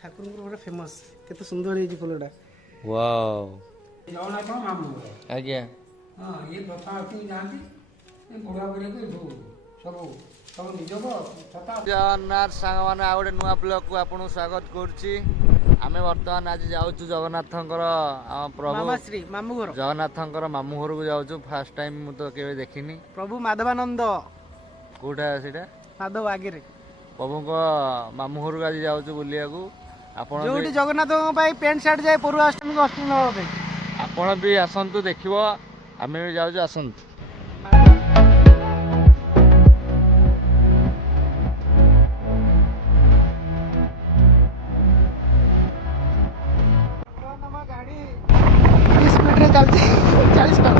ଠାକୁରଙ୍କର ଗୋଟେ ଫେମସ୍ କେତେ ସୁନ୍ଦର ହେଇଛି ଫୁଲଟା। ୱାଓ ଜଗନ୍ନାଥ ମାମୁଁ ଘର। ଆଜ୍ଞା ହଁ ଇଏ ପ୍ରଥମ ଆସିକି ଯାଆନ୍ତି ଏ ବୁଢ଼ା ବୁଢ଼ୀକୁ ସବୁ ସବୁ ନିଜକୁ ଛତା ଜଗନ୍ନାଥ ସାଙ୍ଗମାନେ ଆଉ ଗୋଟେ ନୂଆ ବ୍ଲଗକୁ ଆପଣଙ୍କୁ ସ୍ୱାଗତ କରୁଛି। ଆମେ ବର୍ତ୍ତମାନ ଆଜି ଯାଉଛୁ ଜଗନ୍ନାଥଙ୍କର ଆମ ପ୍ରଭୁ ମାମାଶ୍ରୀ ମାମୁଁ ଘର ଜଗନ୍ନାଥଙ୍କର ମାମୁଁ ଘରକୁ ଯାଉଛୁ। ଫାର୍ଷ୍ଟ ଟାଇମ୍ ମୁଁ ତ କେବେ ଦେଖିନି। ପ୍ରଭୁ ମାଧବାନନ୍ଦ କୋଉଟା ସେଇଟା ମାଧବ ଆଗରେ ପ୍ରଭୁଙ୍କ ମାମୁଁ ଘରକୁ ଆଜି ଯାଉଛୁ ବୁଲିବାକୁ। ଆପଣ ଯୋଉଠି ଜଗନ୍ନାଥଙ୍କ ପାଇଁ ପ୍ୟାଣ୍ଟ ସାର୍ଟ ଯାଏ ପରୁଆଷ୍ଟମୀକୁ ଅଷ୍ଟମୀ ନେବା ପାଇଁ। ଆପଣ ବି ଆସନ୍ତୁ ଦେଖିବ। ଆମେ ବି ଯାଉଛୁ ଆସନ୍ତୁ। ଗାଡ଼ି ସ୍ପିଡରେ ଚାଲିଛି 40 ଟଙ୍କା।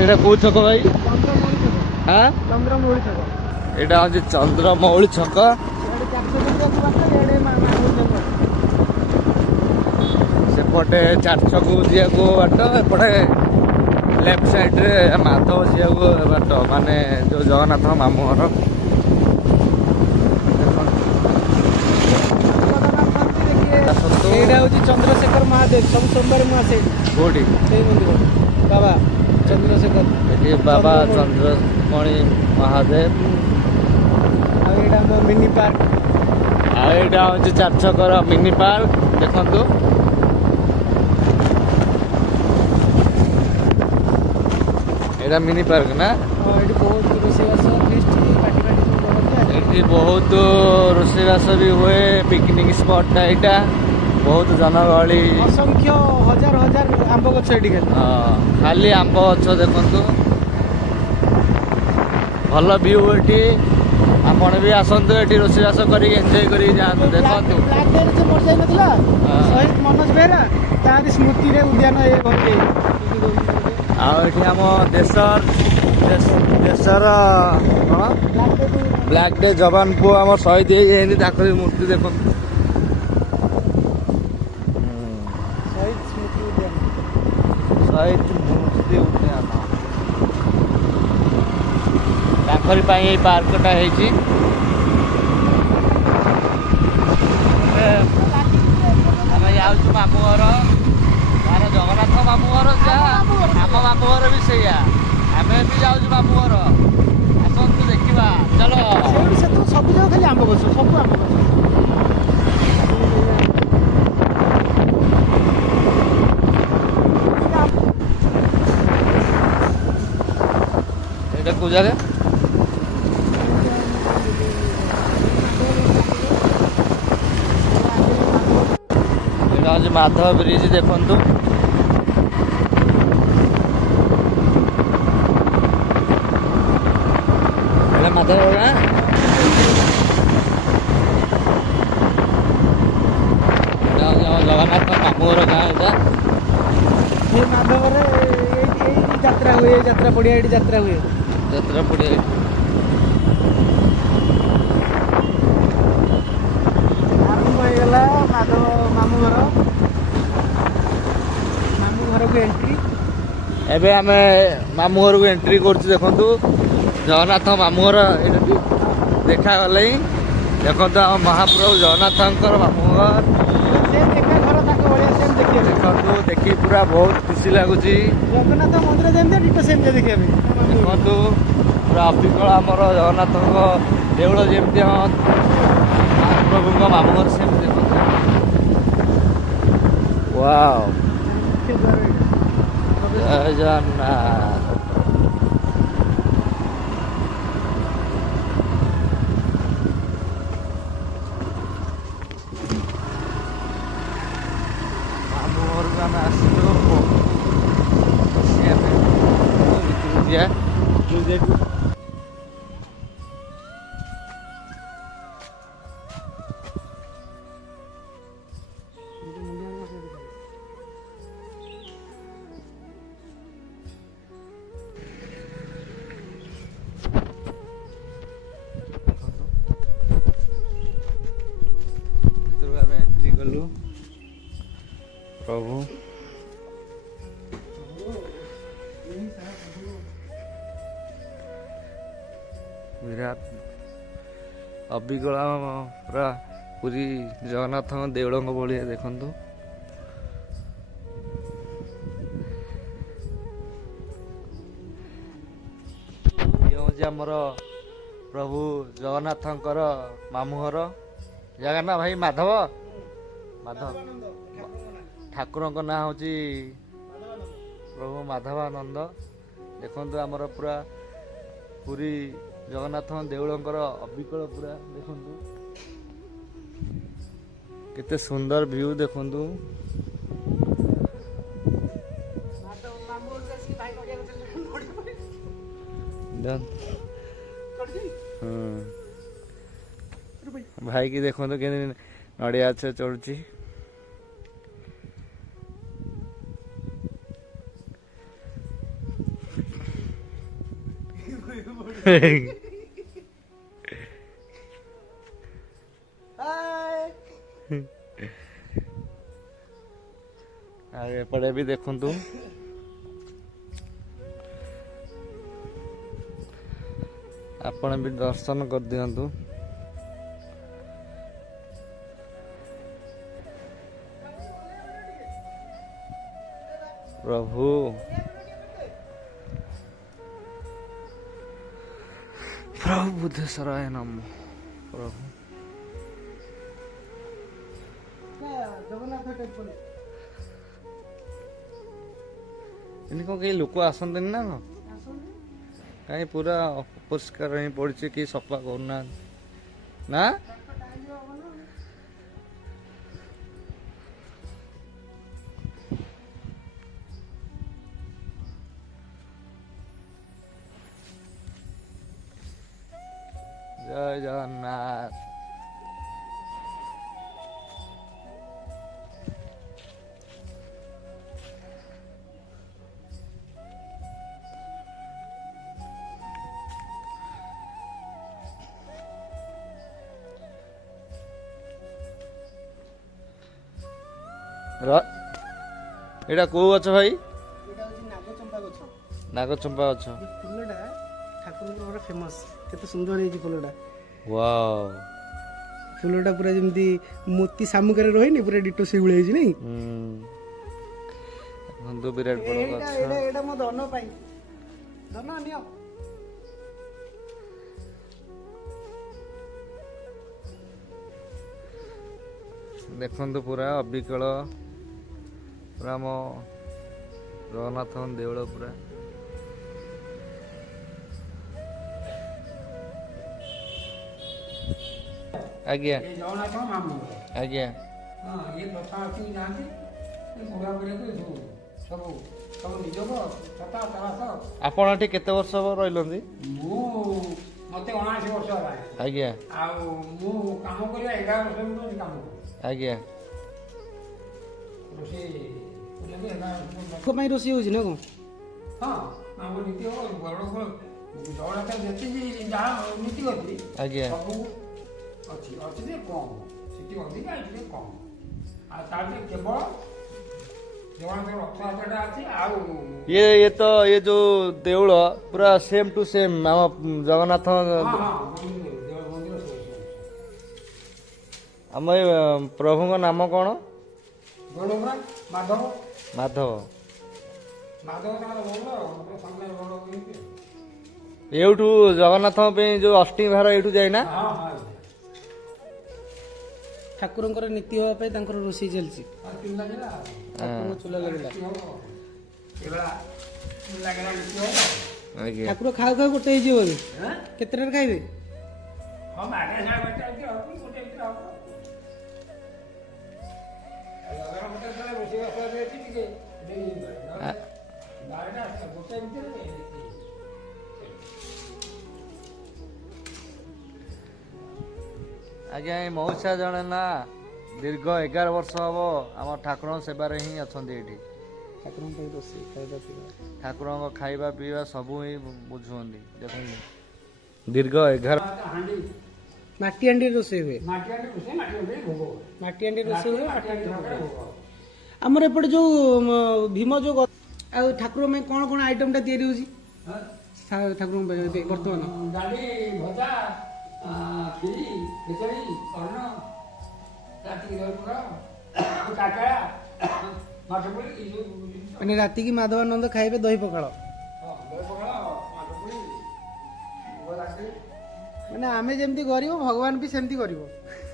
ଏଇଟା କୋଉ ଛକ ଭାଇ? ହଁ ଚନ୍ଦ୍ରମୌଳି ଛକ। ଏଇଟା ହଉଛି ଚନ୍ଦ୍ରମୌଳି ଛକ। ସେପଟେ ଚାରି ଛକକୁ ଯିବାକୁ ବାଟ, ଏପଟେ ଲେଫ୍ଟ ସାଇଡରେ ମାଧବ ଯିବାକୁ ବାଟ, ମାନେ ଯୋଉ ଜଗନ୍ନାଥଙ୍କ ମାମୁଁ ଘର। ଏଇଟା ହଉଛି ଚନ୍ଦ୍ରଶେଖର ମହାଦେବ। ସବୁ ସୋମବାର ମୁଁ ଆସେ କୋଉଠି? ସେଇ ମନ୍ଦିର ବାବା ଚନ୍ଦ୍ରଶେଖର। ଏଠି ବାବା ଚନ୍ଦ୍ରମଣି ମହାଦେବ। ଆଉ ଏଇଟା ଆମ ମିନି ପାର୍କ। ଆଉ ଏଇଟା ହଉଛି ଚାରି ଛକର ମିନି ପାର୍କ। ଦେଖନ୍ତୁ ଏଇଟା ମିନି ପାର୍କ ନା? ଏଠି ବହୁତ ରୋଷେଇବାସ ଫିଷ୍ଟ ପାଟି ପାଟି ସବୁ କରନ୍ତି। ଏଠି ବହୁତ ରୋଷେଇବାସ ବି ହୁଏ। ପିକନିକ ସ୍ପଟଟା ଏଇଟା। ବହୁତ ଜନଗହଳି। ଅସଂଖ୍ୟ ହଜାର ହଜାର ଆମ୍ବ ଗଛ ଏଠି ଖାଲି। ଖାଲି ଆମ୍ବ ଗଛ ଦେଖନ୍ତୁ। ଭଲ ଭିଉ ଏଠି। ଆପଣ ବି ଆସନ୍ତୁ ଏଠି ରୋଷେଇବାସ କରିକି ଏନ୍ଜୟ କରିକି ଯାଆନ୍ତୁ। ଦେଖନ୍ତୁ ବ୍ଲାକ୍ ଡେରେ ଯେ ମରିଯାଇନଥିଲା ଶହୀଦ ମନୋଜ ବେହେରା, ତାରି ସ୍ମୃତିରେ ଉଦ୍ୟାନ ଏ ଘର। ଆଉ ଏଠି ଆମ ଦେଶର କଣ ବ୍ଲାକ୍ ଡେ ଯବାନ ପୁଅ ଆମର ଶହୀଦ ହେଇଯାଇଛନ୍ତି, ତାଙ୍କର ବି ମୂର୍ତ୍ତି ଦେଖନ୍ତୁ। ଶହୀଦ ସ୍ମୃତି ଉଦ୍ୟାନ। ଶହୀଦ ମୂର୍ତ୍ତି ଉଦ୍ୟାନ ତାଙ୍କରି ପାଇଁ ଏଇ ପାର୍କଟା ହେଇଛି। ଆମେ ଯାଉଛୁ ମାମୁଁ ଘର। ତାର ଜଗନ୍ନାଥ ମାମୁଁ ଘର ଯାହା, ଆମ ମାମୁଁ ଘର ବି ସେଇଆ। ଆମେ ବି ଯାଉଛୁ ମାମୁଁ ଘର। ଆସନ୍ତୁ ଦେଖିବା ଚାଲ। ସେଠୁ ସବୁ ଯାକ ଖାଲି ଆମ୍ବ ଗଛ, ସବୁ ଆମ୍ବ ଗଛ। ଏଇଟା କୋଉ ଜାଗା? ଏଇଟା ହଉଛି ମାଧବ ବ୍ରିଜ ଦେଖନ୍ତୁ। ଏଇଟା ମାଧବ ଗାଁ। ଏଇଟା ହଉଛି ଆମ ଜଗନ୍ନାଥ ମାମୁଁ ଘର ଗାଁ। ଏଇଟା ଏଇ ମାଧବରେ ଏଇଠି ଯାତ୍ରା ହୁଏ। ଏଇ ଯାତ୍ରା ପଡ଼ିଆ ଏଇଠି ଯାତ୍ରା ହୁଏ। ଯାତ୍ରା ପଡ଼ିଆ ଏଇଠି। ଆରମ୍ଭ ହେଇଗଲା ମାଧବ ମାମୁଁ ଘର। ମାମୁଁ ଘରକୁ ଏଣ୍ଟ୍ରି। ଏବେ ଆମେ ମାମୁଁ ଘରକୁ ଏଣ୍ଟ୍ରି କରୁଛୁ। ଦେଖନ୍ତୁ ଜଗନ୍ନାଥ ମାମୁଁ ଘର ଏଇଟା ବି ଦେଖାଗଲେ ହିଁ। ଦେଖନ୍ତୁ ଆମ ମହାପ୍ରଭୁ ଜଗନ୍ନାଥଙ୍କର ମାମୁଁ ଘର। ସେମ୍ ଏକା ଘର ତାଙ୍କ ଭଳିଆ ସେମ୍ ଦେଖିବା ପାଇଁ। ଦେଖନ୍ତୁ ଦେଖି ପୁରା ବହୁତ ଖୁସି ଲାଗୁଛି। ଜଗନ୍ନାଥ ମନ୍ଦିର ଯେମିତି ଡିଟୋ ସେମିତି ଦେଖିବା ପାଇଁ। ଦେଖନ୍ତୁ ପୁରା ଅବିକଳ ଆମର ଜଗନ୍ନାଥଙ୍କ ଦେଉଳ ଯେମିତି ଆମ ମହାପ୍ରଭୁଙ୍କ ମାମୁଁ ଘର ସେମିତି ଦେଖନ୍ତୁ। ୱାଓ ଜୟ ଜଗନ୍ନାଥ। ମାମୁଁ ଘରକୁ ଆମେ ଆସିଲୁ ବସିବା ପାଇଁ। ଭିତରକୁ ଯିବା। ଭିତରକୁ ଆମେ ଏଣ୍ଟ୍ରି କଲୁ। ପ୍ରଭୁ ବିରାଟ ଅବିକଳ ପୁରା ପୁରୀ ଜଗନ୍ନାଥଙ୍କ ଦେଉଳଙ୍କ ଭଳିଆ ଦେଖନ୍ତୁ। ଇଏ ହେଉଛି ଆମର ପ୍ରଭୁ ଜଗନ୍ନାଥଙ୍କର ମାମୁଁ ଘର ଜାଗା ନା ଭାଇ ମାଧବ ଠାକୁରଙ୍କ ନାଁ ହେଉଛି ପ୍ରଭୁ ମାଧବାନନ୍ଦ। ଦେଖନ୍ତୁ ଆମର ପୁରା ପୁରୀ ଜଗନ୍ନାଥଙ୍କ ଦେଉଳଙ୍କର ଅବିକଳ ପୁରା ଦେଖନ୍ତୁ କେତେ ସୁନ୍ଦର ଭିଉ ଦେଖନ୍ତୁ। ଭାଇ କି ଦେଖନ୍ତୁ କେମିତି ନଡ଼ିଆ ଗଛ ଚଢୁଛି। ଆଉ ଏପଟେ ବି ଦେଖନ୍ତୁ ଆପଣ ବି ଦର୍ଶନ କରିଦିଅନ୍ତୁ। ପ୍ରଭୁ ପ୍ରଭୁ ବୁଦ୍ଧେଶ୍ୱରାୟ ନମଃ। ପ୍ରଭୁ ଜଗନ୍ନାଥ ଟେମ୍ପଲ ଏଠି କଣ କେହି ଲୋକ ଆସନ୍ତିନି ନା କଣ? କାହିଁ ପୁରା ଅପରିଷ୍କାର ହିଁ ପଡିଛି, କେହି ସଫା କରୁନାହାନ୍ତି ନା। ଜୟ ଜଗନ୍ନାଥ। ଏଇଟା କୋଉ ଗଛ ଭାଇ? ଏଇଟା ହଉଛି ନାଗଚମ୍ପା ଗଛ। ନାଗଚମ୍ପା ଗଛ। ଏ ଫୁଲଟା ଠାକୁରଙ୍କର ଫେମସ୍। କେତେ ସୁନ୍ଦର ହେଇଛି ଫୁଲଟା। ୱାଓ। ଫୁଲଟା ପୁରା ଯେମିତି ମୋତି ଶାମୁକାରେ ରହେନି, ପୁରା ଡିଟୋ ସେଇଭଳିଆ ହେଇଛି ନାଇଁ। ବନ୍ଧୁ ବିରାଟ ବଡ଼ ଗଛ। ଏଇଟା ମୋ ଧନ ପାଇଁ। ଧନ ନିଅ। ଦେଖନ୍ତୁ ପୁରା ଅବିକଳ ପୁରା ଆମ ଜଗନ୍ନାଥଙ୍କ ଦେଉଳ ପୁରା। ଆଜ୍ଞା ଜଗନ୍ନାଥ ମାମୁଁ ଆଜ୍ଞା। ହଁ ଇଏ ପ୍ରଥା ଆସିକି ଯାଆନ୍ତି ବୁଢ଼ା ବୁଢ଼ୀକୁ ସବୁ ସବୁ ନିଜକୁ ଛତା ଚାଷ। ଆପଣ ଏଠି କେତେ ବର୍ଷ ହବ ରହିଛନ୍ତି? ମୋତେ 79 ବର୍ଷ ହେଲାଣି। ଆଜ୍ଞା। ଆଉ ମୁଁ କାମ କରିବା 11 ବର୍ଷ ଭିତରେ କାମ କରେ। ଆଜ୍ଞା। ରୋଷେଇ 11 ପାଇଁ ରୋଷେଇ ହଉଛି ନା କଣ? ହଁ ଆମ ନୀତି ହବ ବଡ଼ ଜଗନ୍ନାଥ ଯେତିକି ଯାହା ନୀତି ଅଛି ଆଜ୍ଞା ସବୁ ଅଛି ଅଛି ଯେ କମ୍, ସେଠି ଅଧିକା ଏଠି ଟିକେ କମ୍। ଆଉ ତା ଭିତରେ କେବଳ ଜଗନ୍ନାଥ ରଥଯାତ୍ରାଟା ଅଛି। ଆଉ ଇଏ ତ ଇଏ ଯୋଉ ଦେଉଳ ପୁରା ସେମ୍ ଟୁ ସେମ୍ ଆମ ଜଗନ୍ନାଥ ମନ୍ଦିର ଆମ ଏ ପ୍ରଭୁଙ୍କ ନାମ କଣ? ମାଧବ ମାଧବ। ମାଧବ ତାଙ୍କର ଭଲ ସାମ୍ନାରେ ଭଲ ହେଇଛି। ଏଇଠୁ ଜଗନ୍ନାଥଙ୍କ ପାଇଁ ଯୋଉ ଅଷ୍ଟି ଭାର ଏଇଠୁ ଯାଇନା? ହଁ ହଁ ଠାକୁରଙ୍କର ନୀତି ହେବା ପାଇଁ ତାଙ୍କର ରୋଷେଇ ଚାଲିଛି। ଚୁଲା ଲାଗିଲା ଠାକୁରଙ୍କ ଚୁଲା ଲାଗିଲା। ଲାଗିଲା ନୀତି ହବ। ଆଜ୍ଞା। ଠାକୁର ଖାଉ ଖାଉ ଗୋଟେ ହେଇଯିବ ବୋଧେ। କେତେଟାରେ ଖାଇବେ? ହଁ 12:30 ହବ ଗୋଟେ ହବ। ରୋଷେଇବାସ ଅଛି ଟିକେ ଆଜ୍ଞା ଏ ମଉସା ଜଣେ ନା ଦୀର୍ଘ 11 ବର୍ଷ ହବ ଆମ ଠାକୁରଙ୍କ ସେବାରେ ହିଁ ଅଛନ୍ତି ଏଇଠି। ଠାକୁରଙ୍କ ପାଇଁ ରୋଷେଇ ଖାଇବା ପିଇବା। ଠାକୁରଙ୍କ ଖାଇବା ପିଇବା ସବୁ ହିଁ ବୁଝୁଛନ୍ତି। ଦେଖନ୍ତୁ ଦୀର୍ଘ 11 ମାଟି ହାଣ୍ଡିରେ ରୋଷେଇ ହୁଏ। ମାଟି ହାଣ୍ଡି ରୋଷେଇ ମାଟି ହାଣ୍ଡି ଭୋଗ। ମାଟି ହାଣ୍ଡି ରୋଷେଇ ହୁଏ। ମାଟି ହାଣ୍ଡି ଭୋଗ। ଆମର ଏପଟେ ଯୋଉ ଭୀମ ଯୋଉ ଆଉ ଠାକୁର ପାଇଁ କଣ କଣ ଆଇଟମ ଟା ତିଆରି ହଉଛି ଠାକୁରଙ୍କ ପାଇଁ ଏବେ ବର୍ତ୍ତମାନ? ଡାଲି ଭଜା କ୍ଷୀରି ଖେଚେଡ଼ି ଅନ୍ନ ରାତିକି ଦହି ପଖାଳ କାକରା ମାଛ ପୁଳି ଏଇସବୁ ଜିନିଷ। ମାନେ ରାତିକି ମାଧବାନନ୍ଦ ଖାଇବେ ଦହି ପଖାଳ। ଦହି ପଖାଳ ମାଛ ପୁଳି ରାତିରେ ମାନେ ଆମେ ଯେମିତି ଗରିବ ଭଗବାନ ବି ସେମିତି ଗରିବ।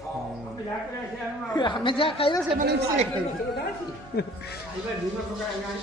ଆମେ ଯାହା କରିବା ସେ ଆମେ ଯାହା ଖାଇବା ସେମାନେ ବି ସେଇଆ ଖାଇବେ। ଖାଇବା ବିଭିନ୍ନ ପ୍ରକାର ହେଲାଣି।